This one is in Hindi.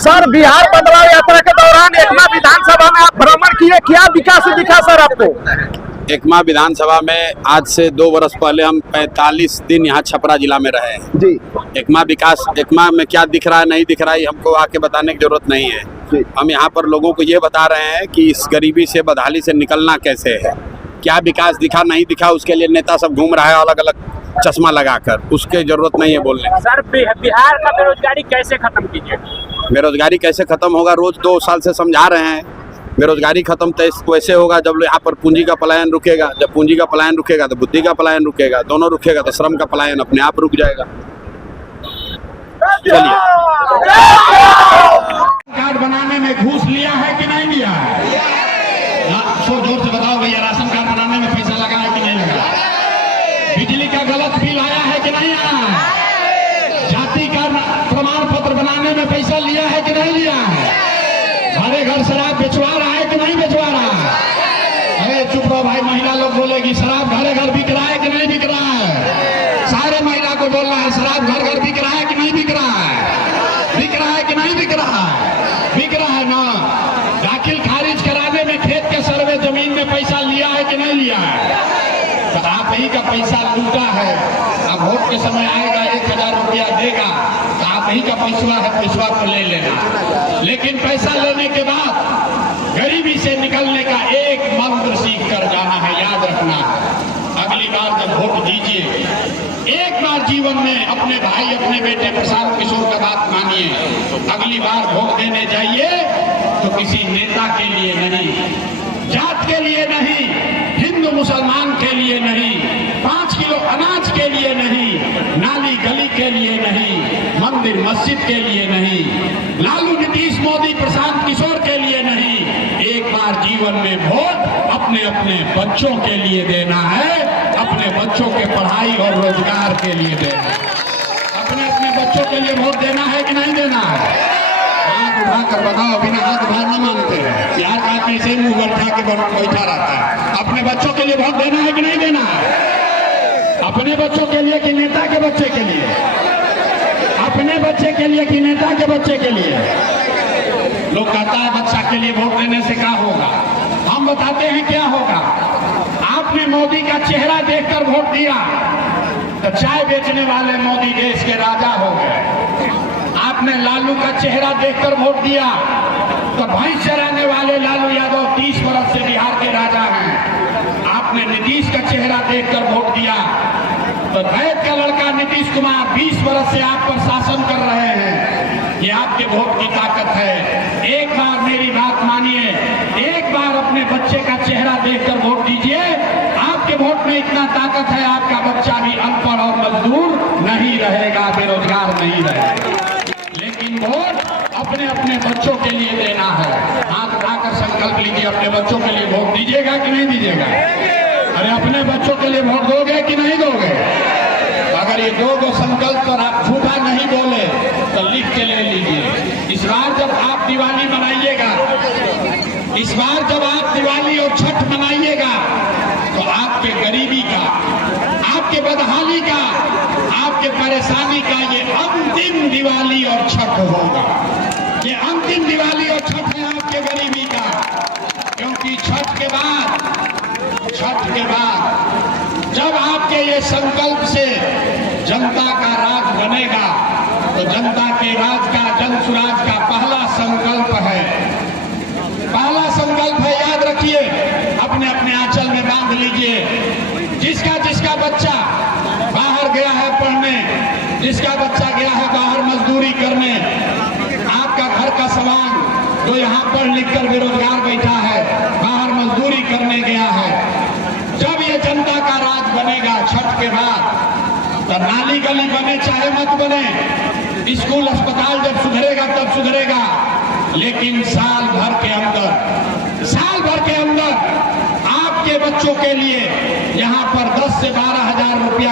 सर, बिहार बदलाव यात्रा के दौरान एकमा विधानसभा में आप भ्रमण किए, क्या विकास दिखा सर आपको? एकमा विधानसभा में आज से 2 वर्ष पहले हम 45 दिन यहाँ छपरा जिला में रहे हैं जी। एकमा में क्या दिख रहा है नहीं दिख रहा है हमको आके बताने की जरूरत नहीं है। हम यहाँ पर लोगों को ये बता रहे हैं कि इस गरीबी से, बदहाली से निकलना कैसे है, क्या विकास दिखा नहीं दिखा, उसके लिए नेता सब घूम रहा है अलग अलग चश्मा लगाकर, उसके जरूरत नहीं है बोलने। सर, बिहार का बेरोजगारी कैसे खत्म कीजिए? बेरोजगारी कैसे खत्म होगा? रोज 2 साल से समझा रहे हैं। बेरोजगारी खत्म तो वैसे होगा जब यहाँ पर पूंजी का पलायन रुकेगा। जब पूंजी का पलायन रुकेगा तो बुद्धि का पलायन रुकेगा, दोनों रुकेगा तो श्रम का पलायन अपने आप रुक जाएगा। चलिए, कार्ड बनाने में घूस लिया है कि नहीं लिया है? जोर से बताओ भैया, राशन कार्ड बनाने में पैसा लगा है कि नहीं लगा? बिजली का गलत बिल आया है कि नहीं आया? जाति का प्रमाण पत्र बनाने में पैसा लिया है कि नहीं लिया है? घरे घर शराब बेचवा रहा है कि नहीं बेचवा रहा है? अरे चुप रहो भाई, महिला लोग बोलेगी शराब घरे घर बिक रहा है कि नहीं बिक रहा है? सारे महिला को बोलना है, शराब घर घर बिक रहा है कि नहीं बिक रहा है? बिक रहा है कि नहीं बिक रहा है? बिक रहा है ना। दाखिल खारिज कराने में खेत के सर्वे जमीन में पैसा लिया है कि नहीं लिया है? तो आप ही का पैसा लूटा है। अब वोट के समय आएगा, 1000 रुपया देगा तो आप ही का पैसा है, पैसा को ले लेना। लेकिन पैसा लेने के बाद गरीबी से निकलने का एक मंत्र सीख कर जाना है, याद रखना है। अगली बार जब वोट दीजिए, एक बार जीवन में अपने भाई, अपने बेटे प्रशांत किशोर का बात मानिए। अगली बार वोट देने जाइए तो किसी नेता के लिए नहीं, जात के लिए नहीं, हिंदू मुसलमान के लिए नहीं, 5 किलो अनाज के लिए नहीं, नाली गली के लिए नहीं, मंदिर मस्जिद के लिए नहीं, लालू नीतीश मोदी प्रशांत किशोर के लिए नहीं। एक बार जीवन में वोट अपने अपने बच्चों के लिए देना है, अपने बच्चों के पढ़ाई और रोजगार के लिए देना है। अपने अपने बच्चों के लिए वोट देना है कि नहीं देना है? हाथ उठाकर बताओ, बिना हाथ उठा न मानते हैं। बिहार का आदमी से मुंह उठा के बैठा रहता है। अपने बच्चों के लिए वोट देना है कि नहीं देना है? अपने बच्चों के लिए कि नेता के बच्चे के लिए? अपने बच्चे के लिए कि नेता के बच्चे के लिए? लोग कहता है बच्चा के लिए वोट देने से क्या होगा। हम बताते हैं क्या होगा। आपने मोदी का चेहरा देखकर वोट दिया तो चाय बेचने वाले मोदी देश के राजा हो गए। आपने लालू का चेहरा देखकर वोट दिया तो भैंस चराने वाले लालू यादव 30 वर्ष से बिहार के राजा हैं। आपने नीतीश का चेहरा देखकर वोट दिया तो वैद का लड़का नीतीश कुमार 20 वर्ष से आप पर शासन कर रहे हैं। ये आपके वोट की ताकत है। एक बार मेरी बात मानिए, एक बार अपने बच्चे का चेहरा देखकर वोट दीजिए। आपके वोट में इतना ताकत है, आपका बच्चा भी अनपढ़ और मजदूर नहीं रहेगा, बेरोजगार नहीं रहेगा। लेकिन वोट अपने अपने बच्चों के लिए देना है। हाथ उठाकर संकल्प लीजिए, अपने बच्चों के लिए वोट दीजिएगा कि नहीं दीजिएगा? अरे अपने बच्चों के लिए वोट दोगे कि नहीं दोगे? अगर ये 2 संकल्प पर आप झूठा नहीं बोले तो लिख के ले लीजिए। इस बार जब आप दिवाली मनाइएगा, इस बार जब आप दिवाली और छठ मनाइएगा तो आपके गरीबी का, आपके बदहाली का, आपके परेशानी का ये अंतिम दिवाली और छठ होगा। ये अंतिम दिवाली और छठ है आपके गरीबी का। क्योंकि छठ के बाद जब आपके ये संकल्प से जनता का राज बनेगा तो जनता के राज का, जन सुराज का पहला संकल्प है, पहला संकल्प है, याद रखिए। अपने अपने आंचल में बांध लीजिए। जिसका जिसका बच्चा बाहर गया है पढ़ने, जिसका बच्चा गया है बाहर मजदूरी करने, आपका घर का सामान जो यहाँ पढ़ लिख कर बेरोजगार बैठा है, बाहर मजदूरी करने गया है, जब ये जनता का राज बनेगा छठ के बाद तो नाली गली बने चाहे मत बने, स्कूल अस्पताल जब सुधरेगा तब सुधरेगा। लेकिन साल भर के अंदर आपके बच्चों के लिए यहाँ पर 10 से 12 हजार रुपया